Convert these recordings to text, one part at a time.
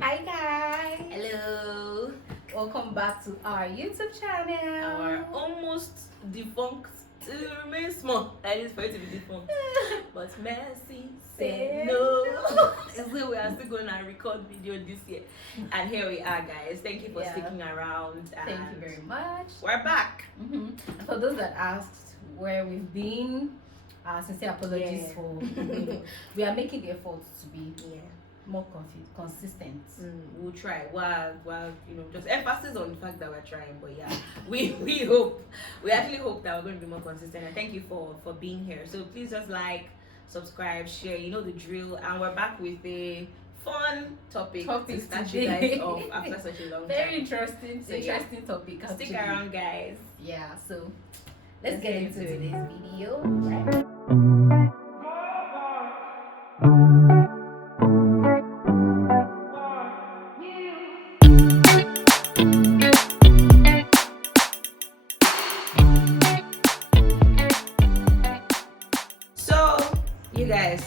Hi guys! Hello. Welcome back to our YouTube channel. Our almost defunct remain small. At least for it to be defunct. But Mercy said no. So we are still going to record video this year. And here we are, guys. Thank you for sticking around. Thank you very much. We're back. And for those that asked where we've been, sincere apologies for we are making the effort to be more consistent. We'll try. Well, just emphasis on the fact that we're trying. But yeah, we hope, we actually hope that we're going to be more consistent. And thank you for being here. So please just like, subscribe, share. You know the drill. And we're back with a fun topic to start you guys off after such a long time. Very interesting topic. Stick around, guys. Yeah. So let's get into today's video. Right.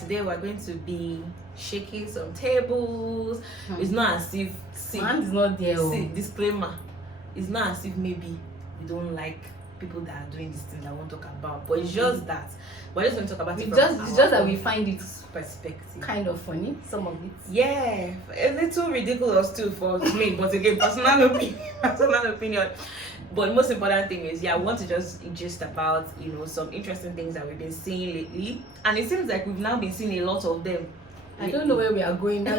Today we're going to be shaking some tables. It's not as if hand is not there. Disclaimer, it's not as if maybe we don't like people that are doing this thing that I won't talk about, but it's just that we're just going to talk about it. It's just that we find it perspective kind of funny, some of it. Yeah, a little ridiculous too for me, but again, personal opinion. But most important thing is, we want to just about, some interesting things that we've been seeing lately. And it seems like we've now been seeing a lot of them. I don't know where we are going now.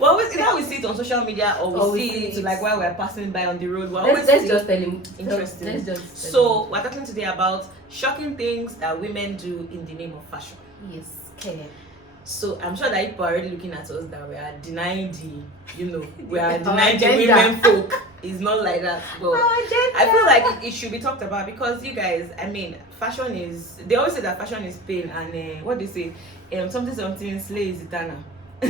Well, either we see it on social media or we see it like while we're passing by on the road. Let's just tell him. Interesting. So we're talking today about shocking things that women do in the name of fashion. Yes, okay. So I'm sure that people are already looking at us that we are denying we are denying the women folk. It's not like that, but I feel like it should be talked about because you guys, fashion is, they always say that fashion is pain, and what they say, something slay is eternal. So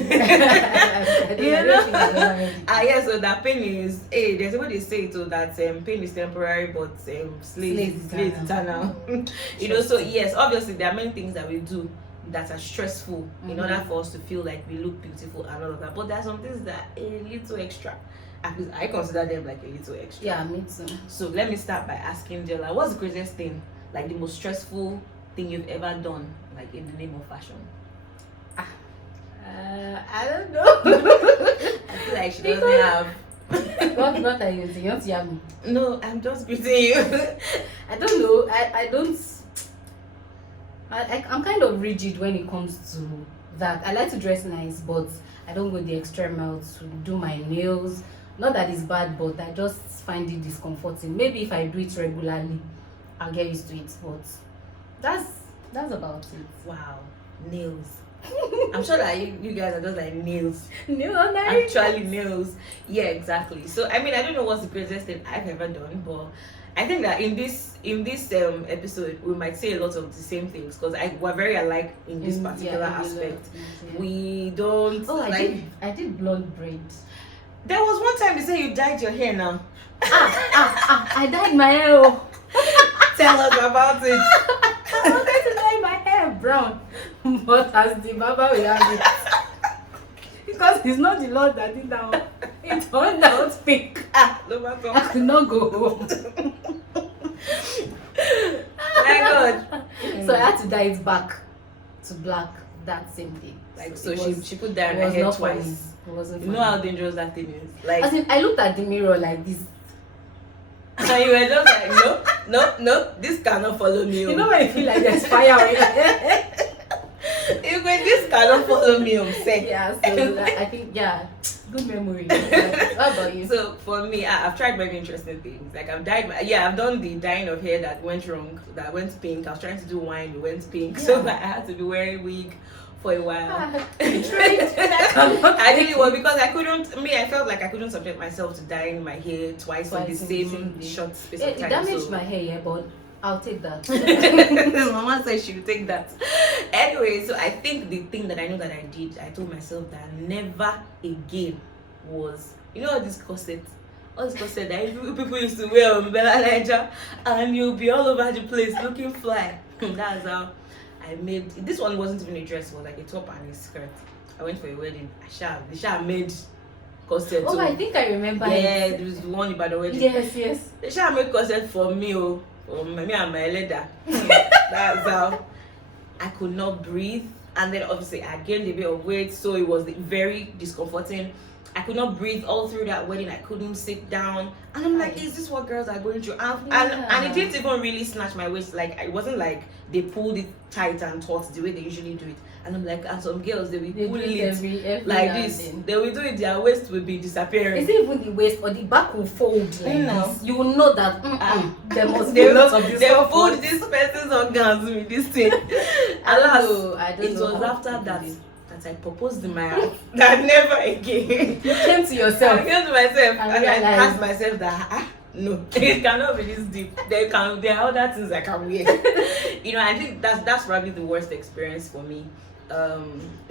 that pain is, there's a way they say it, so that pain is temporary, but slay is eternal. So yes, obviously there are many things that we do that are stressful in order for us to feel like we look beautiful and all of that, but there are some things that are a little extra. At least I consider them like a little extra. Yeah, me too. So let me start by asking Jella, what's the craziest thing, like the most stressful thing you've ever done, like in the name of fashion? I don't know. I feel like she doesn't have. Not that you want to hear me. No, I'm just greeting you. I don't know. I don't. I'm kind of rigid when it comes to that. I like to dress nice, but I don't go the extra mile to do my nails. Not that it's bad, but I just find it discomforting. Maybe if I do it regularly, I'll get used to it. But that's about it. Wow, nails. I'm sure that you guys are just like nails. Actually, nails. Yeah, exactly. So I don't know what's the craziest thing I've ever done, but I think that in this episode we might say a lot of the same things because we're very alike in this particular aspect. We don't. Oh, I did blonde braids. There was one time they say you dyed your hair now. I dyed my hair. Tell us about it. I wanted to dye my hair brown, but as the barber we have it. Because it's not the Lord that did that one. It turned out pink. No matter. I could not go home. My God. So I had to dye it back to black that same day. Like so she put that in her hair twice. It wasn't You know how dangerous that thing is. Like as in, I looked at the mirror like this. So you were just like, no, this cannot follow me. You know when you feel like there's fire on your head? This cannot follow me. Yeah, so I think good memory. What about you? So for me, I've tried very interesting things. Like I've done the dyeing of hair that went wrong, that went pink. I was trying to do wine, it went pink, so that I had to be wearing wig for a while. I did it well because I couldn't. I felt like I couldn't subject myself to dyeing my hair twice in the same short space of time. It damaged my hair, but I'll take that. Mama said she would take that. Anyway, so I think the thing that I know that I did, I told myself that never again was, all this corset. All this corset that people used to wear on Bella Niger, and you'll be all over the place looking fly. That's how I made this one. Wasn't even a dress, it was like a top and a skirt. I went for a wedding. They made corset. Oh, I think I remember yeah, it. there was the one about the wedding. Yes. They made corset for me, for me and my leather. That's how I could not breathe. And then obviously I gained a bit of weight, so it was very discomforting. I could not breathe all through that wedding. I couldn't sit down, and I'm like, is this what girls are going through? And it didn't even really snatch my waist. Like, it wasn't like they pulled it tight and taut the way they usually do it. And I'm like, and some girls, they will pull it every like this. They will do it, their waist will be disappearing. Is it even the waist or the back will fold like this? You will know that there must be they lots of this. They will fold this person's organs with this thing. I don't know. It was after that I proposed in my heart that never again. You came to yourself. I came to myself and I asked myself that no, it cannot be this deep. There are other things I can wear. I think that's probably the worst experience for me.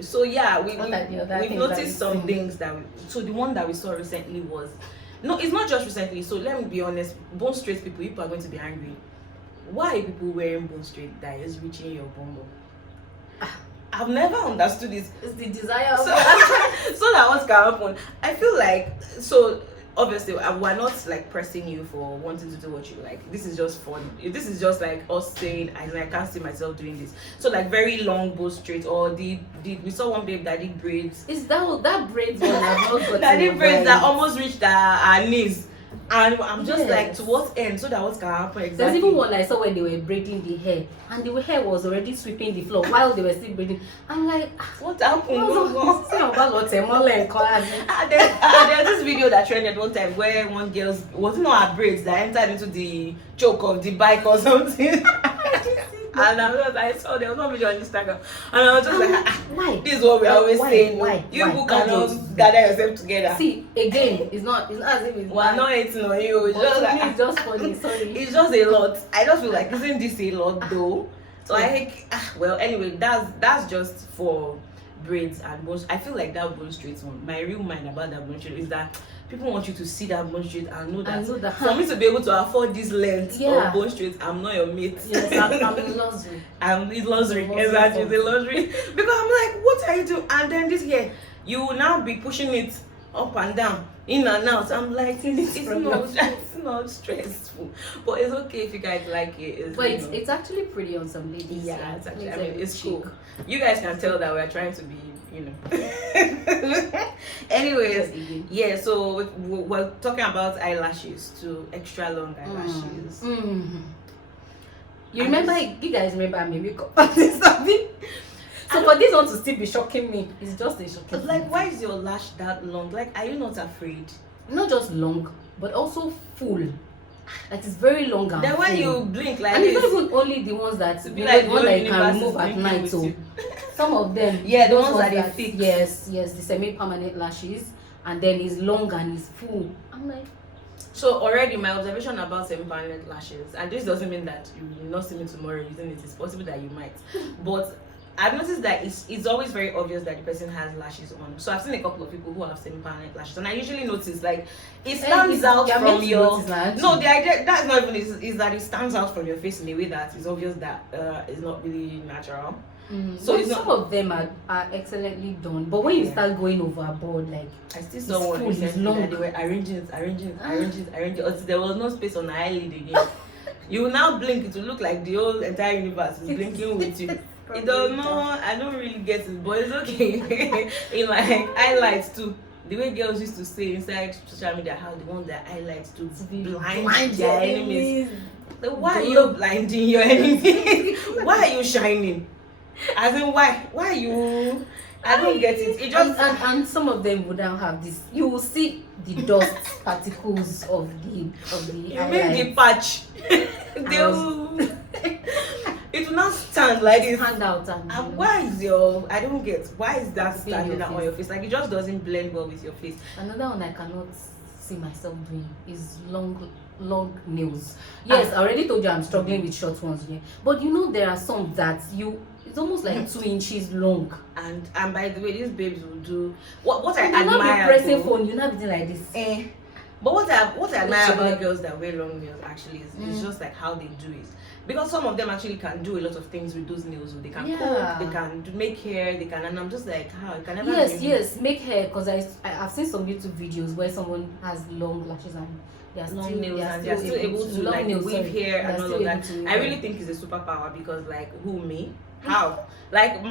So yeah, we've noticed some things so the one that we saw recently was, no, it's not just recently, so let me be honest, bone straight people are going to be angry. Why are people wearing bone straight that is reaching your bum? I've never understood this. It's the desire. So that what's gonna happen. I feel like, so obviously we're not like pressing you for wanting to do what you like. This is just fun. This is just like us saying, I can't see myself doing this. So like very long bow straight, or we saw one babe that did braids. Is that braids one? I've not got that did braids that almost reached our knees. And I'm just like, to what end? So that what's gonna happen exactly? There's even one I saw when they were braiding the hair, and the hair was already sweeping the floor while they were still braiding. I'm like, what happened? There's this video that trended one time where one girl was not her braids that entered into the choke of the bike or something. And I saw there was one video on Instagram, and I was just like, why? This is what we always saying. Why? You people cannot gather yourself together. See, again, it's not as if it's we're not hating on you. It's just like, it's just funny. Sorry. It's just a lot. I just feel like, isn't this a lot though? So I think, well, anyway, that's just for braids and bones. I feel like that bone straight one. My real mind about that bone straight is that people want you to see that bone straight and know that for me to be able to afford this length of bone straight, I'm not your mate. Yes, I'm in luxury. I'm in luxury. Exactly, it's a luxury. Because I'm like, what are you doing? And then this year, you will now be pushing it up and down, in and out. I'm like, it's not stressful, but it's okay if you guys like it. But it's actually pretty on some ladies. Yeah, it's actually, it's cool. You guys can tell that we're trying to be, Anyways, yeah. So we're talking about eyelashes to extra long eyelashes. You guys remember my makeup artist? So for this one to still be shocking me, it's just a shocking. Like, why is your lash that long? Like, are you not afraid? Not just long, but also full. Like, it's very long and then full. When you blink like and this, it's not even only the ones that like the ones that you can remove at night. So some of them, the ones that are thick. Yes, the semi-permanent lashes, and then it's long and it's full. I'm like. So already my observation about semi-permanent lashes, and this doesn't mean that you will not see me tomorrow using it. It's possible that you might, but I've noticed that it's always very obvious that the person has lashes on. So I've seen a couple of people who have semi-permanent lashes, and I usually notice like it stands out from your. No, the idea that's not even is that it stands out from your face in a way that is obvious that it's not really natural. So some of them are excellently done, but when you start going overboard, like I still saw one recently that they were arranging it until there was no space on the eyelid again. You will now blink, it will look like the whole entire universe is blinking with you. It does not, I don't really get it, but it's okay. In like highlights too, the way girls used to say inside social media how they want their highlights to blind their enemies. So why are you blinding your enemies? Why are you shining? As in, why you? I don't get it. It just and some of them would now have this. You will see the dust particles of the you mean the patch. They will. It will not stand like this. Stand out and why is your? I don't get. Why is that standing out on your face? Like, it just doesn't blend well with your face. Another one I cannot see myself doing is long nails. Yes, I already told you I'm struggling with short ones here. But there are some that it's almost like 2 inches long. And by the way, these babes will do what I admire. You not be pressing phone. You not be doing like this. But what I admire Literally. about girls that wear long nails actually is just like how they do it. Because some of them actually can do a lot of things with those nails. They can cook, they can make hair, they can, and I'm just like, how? It can never yes, make hair. Because I've seen some YouTube videos where someone has long lashes and they're long nails and they're still able to like weave hair and all of that. I really think it's a superpower because like who me? How? Like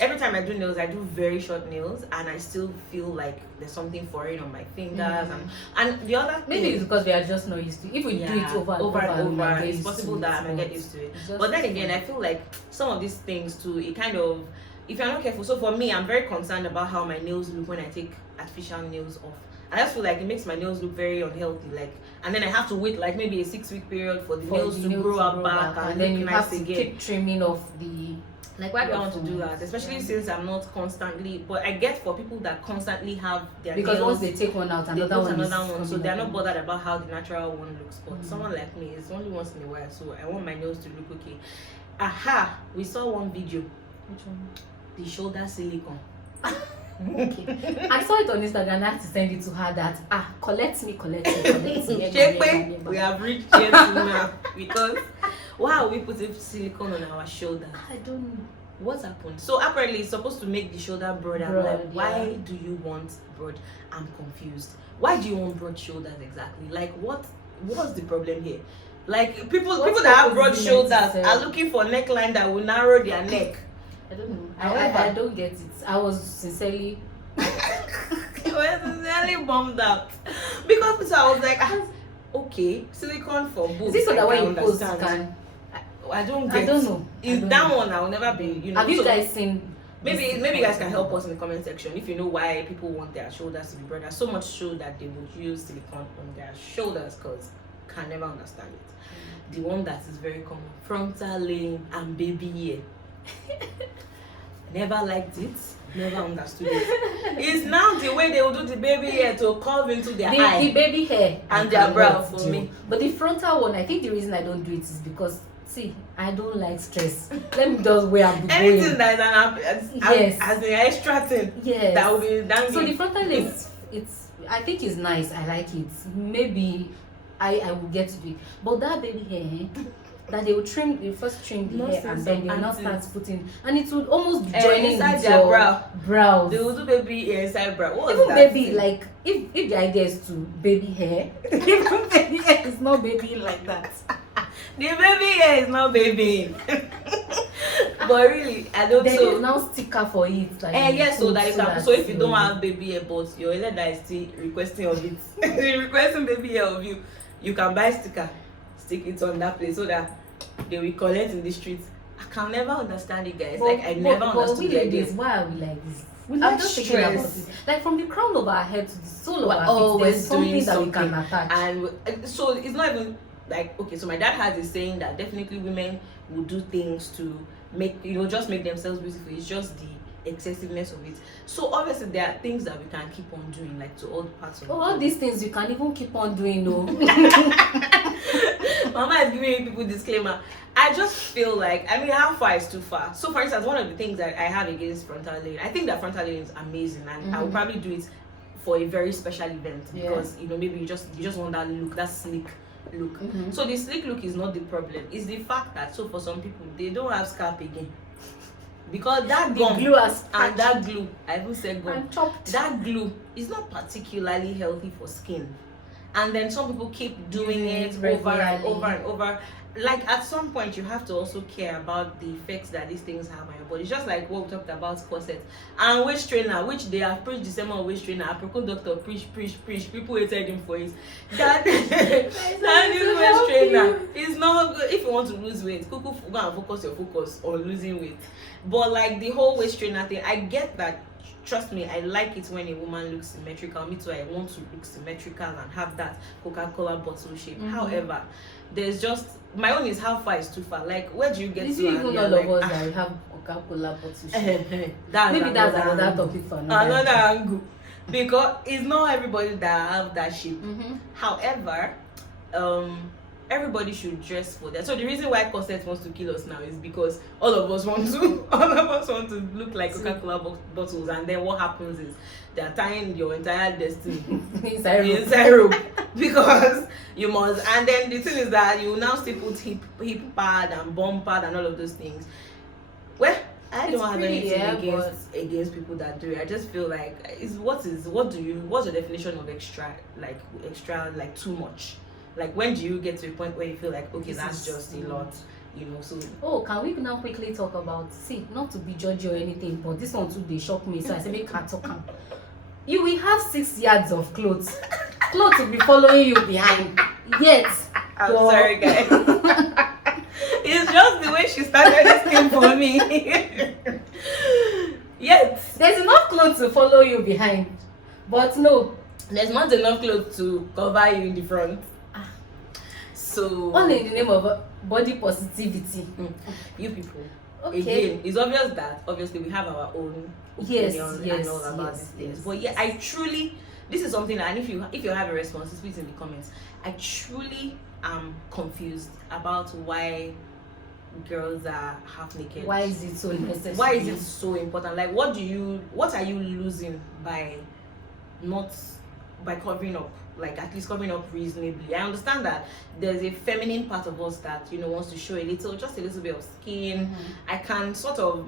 every time I do nails, I do very short nails and I still feel like there's something foreign on my fingers and the other maybe it's because we are just not used to it. If we do it over and over, it's possible that I might get used to it. But then again, I feel like some of these things too, it kind of, if you're not careful. So for me, I'm very concerned about how my nails look when I take artificial nails off. I just feel like it makes my nails look very unhealthy, like, and then I have to wait like maybe a 6-week period for the nails to grow up back and then you have to keep trimming off the. Like, why do I want to do that? Especially since I'm not constantly, but I get for people that constantly have their because nails, once they take one out, another one, so they're not bothered about how the natural one looks. But someone like me, it's only once in a while, so I want my nails to look okay. Aha! We saw one video. Which one? The shoulder silicone. Okay. I saw it on Instagram and I had to send it to her that collect me. We have reached here now because why are we putting silicone on our shoulder? I don't know. What happened? So apparently it's supposed to make the shoulder broad. I'm like, why do you want broad? I'm confused. Why do you want broad shoulders exactly? Like what's the problem here? Like people that have broad shoulders are looking for a neckline that will narrow their neck. I don't know. I don't get it. I was sincerely bummed out because I was like, okay, silicone for boobs. Is this so that when you post can? I don't know. Is that one I will never be. You know. Have you guys seen? Maybe you guys can help us in the comment section if you know why people want their shoulders to be broader so much so that they would use silicone on their shoulders, because can never understand it. The one that is very common, frontality and baby hair. Never liked it, never understood it. It's now the way they will do the baby hair to curve into their eye. The baby hair and their brow for me. But the frontal one, I think the reason I don't do it is because I don't like stress. Let me just wear anything that is as an extra thing. Yes. That will be dangling. So the frontal is I think it's nice. I like it. Maybe I will get to do it. But that baby hair that they will first trim the hair and then they will now start putting, and it would almost be joining inside their brows. They will do baby hair inside brow. What even that baby thing? Like if the idea is to baby hair, even baby hair is not baby like that. The baby hair is not baby. But really, I don't know. There is now sticker for it. Like yes, so that you can. So if you don't have baby hair, but your leather is still requesting of it, requesting baby hair of you, you can buy sticker, stick it on that place so that they will collect in the streets. I can never understand it, guys. I never understood like this. Why are we like this? I'm just thinking about it. Like from the crown of our head to the sole of our feet, there's something that we can attach. And so it's not even like, okay, so my dad has a saying that definitely women will do things to make, just make themselves beautiful. It's just the excessiveness of it. So obviously there are things that we can keep on doing, like to all parts of all these things you can even keep on doing, though. Mama is giving people disclaimer. I just feel like, how far is too far? So for instance, one of the things that I have against frontality, I think that frontality is amazing, and I will probably do it for a very special event because maybe you just want that look, that sleek look. So the sleek look is not the problem. It's the fact that for some people they don't have scalp again. Because that gum glue and that glue, I even said gum, that glue is not particularly healthy for skin. And then some people keep doing it over and over and over. Like at some point you have to also care about the effects that these things have on your body. It's just like what we talked about corset and waist trainer, which they have preached the same on waist trainer. Apricot doctor preach. People hated him for it. That is waist trainer. It's not good. If you want to lose weight, go and focus your focus on losing weight. But like the whole waist trainer thing, I get that. Trust me, I like it when a woman looks symmetrical. Me too, I want to look symmetrical and have that Coca-Cola bottle shape. However, there's just, my own is how far is too far. Like, where do you get to? Even all of us that we have Coca-Cola bottle shape. Maybe that's another topic for another angle. Because it's not everybody that have that shape. However, everybody should dress for that. So the reason why corset wants to kill us now is because all of us want to look like Coca-Cola bottles, and then what happens is they are tying your entire destiny inside rope because you must. And then the thing is that you now still put hip pad and bum pad and all of those things. Well, I don't have anything against people that do it. I just feel like what's your definition of extra like too much? Like, when do you get to a point where you feel like, okay, that's just a lot, so. Oh, can we now quickly talk about, not to be judgy or anything, but this one too, they shock me, so I say, make her talk. You will have 6 yards of clothes. Clothes will be following you behind. Yet. I'm sorry, guys. It's just the way she started this thing for me. Yet. There's enough clothes to follow you behind. But no. There's not enough clothes to cover you in the front. So. All in the name of body positivity. You people. Okay. Again, it's obvious that obviously we have our own opinion and all about these things. But yeah, I truly, this is something, and if you have a response, please in the comments. I truly am confused about why girls are half naked. Why is it so necessary? Why is it so important? Like, what are you losing by covering up? Like, at least covering up reasonably. I understand that there's a feminine part of us that wants to show just a little bit of skin. I can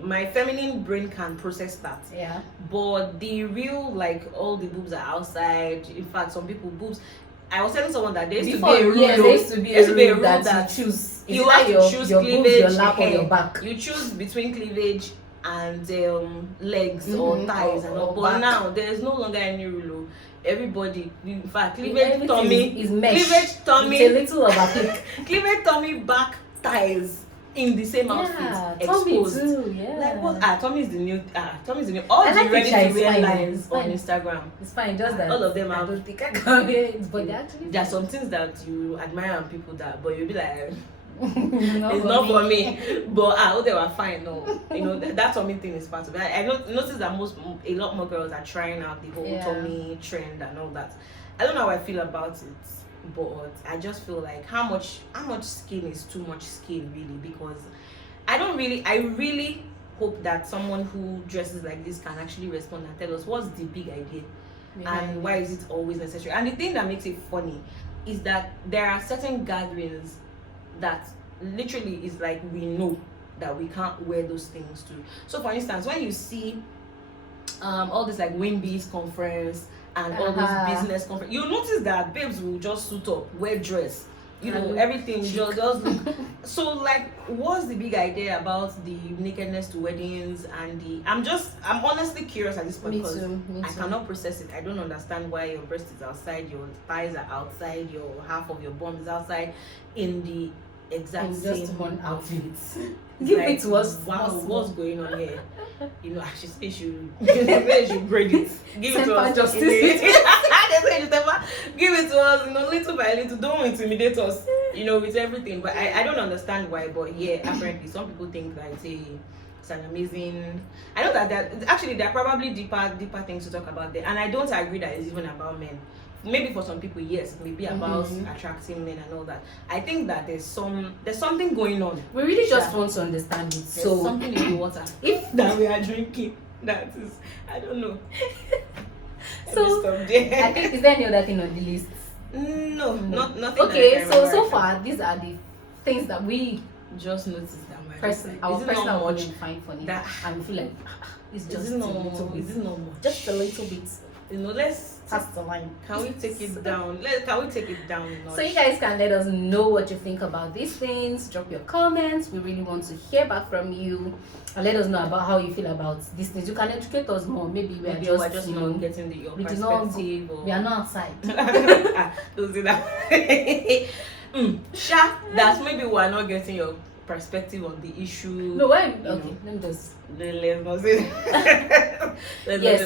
my feminine brain can process that. Yeah. But the real, like, all the boobs are outside. In fact, some people boobs. I was telling someone that there used to be a rule. Yes, there used to be a rule that you choose. You have to choose cleavage, boobs, your lap, or your back. You choose between cleavage and legs or thighs and all. But now there is no longer any rule. Everybody, in fact, cleavage tummy is mesh. Cleavage tummy, with a little of a click. Cleavage tummy, back, thighs in the same outfit, exposed. Tummy too, yeah. Like what? Tummy is the new. Tummy is the new. All the ready to wear lines on Instagram. It's fine, just that. All of them have. I don't think I can wear it, but actually. There are some things that you admire on people but you'll be like. It's not for me. But they were fine. No, that tummy thing is part of it. I noticed that a lot more girls are trying out the whole tummy trend and all that. I don't know how I feel about it, but I just feel like how much skin is too much skin, really, because I really hope that someone who dresses like this can actually respond and tell us what's the big idea and why is it always necessary. And the thing that makes it funny is that there are certain gatherings that literally is like we know that we can't wear those things too. So for instance, when you see all this like Wimby's conference and all those business conference, you'll notice that babes will just suit up, wear dress, everything just look. So like, what's the big idea about the nakedness to weddings and I'm honestly curious at this point because I cannot process it. I don't understand why your breast is outside, your thighs are outside, your half of your bum is outside in the exact same just one outfit. Give it to us. Wow, what's going on here? She said she should grade it. Give it to us. Justice. Give it to us, little by little. Don't intimidate us, with everything. But I don't understand why. But yeah, apparently some people think that it's an amazing. I know that there are probably deeper things to talk about there, and I don't agree that it's even about men. Maybe for some people, yes, it may be about attracting men and all that. I think that there's something going on. We really just want to understand it. There's something in the water. If that we are drinking, that is, I don't know. So I think, is there any other thing on the list? No, nothing. Okay, so far these are the things that we just noticed that our personal opinion find funny. That and we feel like it's just a little bit. Is it not much? Just a little bit. Let's pass the line. Can we take it down? Can we take it down? So you guys can let us know what you think about these things. Drop your comments. We really want to hear back from you. And let us know about how you feel about these things. You can educate us more. Maybe we are just not getting your perspective. We are not outside. Don't do that. That's maybe we are not getting your perspective on the issue. No, why? Okay, let me just. Let's not say.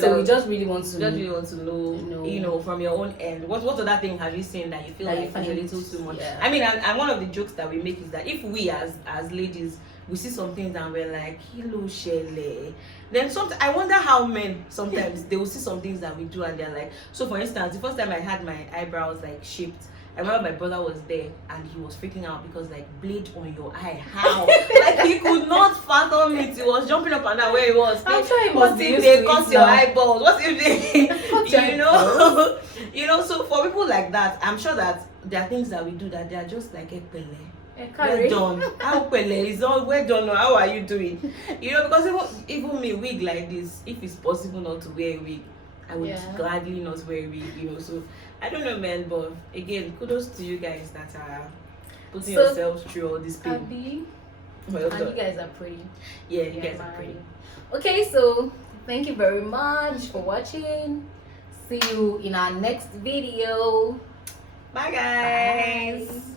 So we just really want to know, from your own end. What other thing have you seen that you feel like is a little too much? Yeah. I mean, and one of the jokes that we make is that if we as ladies we see some things and we're like, hello, Shelley. Then I wonder how men sometimes they will see some things that we do and they're like. So for instance, the first time I had my eyebrows like shaped, I remember my brother was there and he was freaking out because like, blade on your eye, how? Like he could not fathom it. He was jumping up and down where he was. I'm sure he What must be if used they to cut it your now. eyeballs? What if they, Cut your you know? You know, so for people like that, I'm sure that there are things that we do that they are just like ekpele. Well done. How pele is all well done. How are you doing? You know, because even me wig like this, if it's possible not to wear a wig, I would gladly not wear a wig, you know. So I don't know, man, but again, kudos to you guys that are putting yourselves through all this pain. Abby, Well and done. you guys are pretty. Yeah, you guys are pretty. Okay, so thank you very much for watching. See you in our next video. Bye, guys. Bye.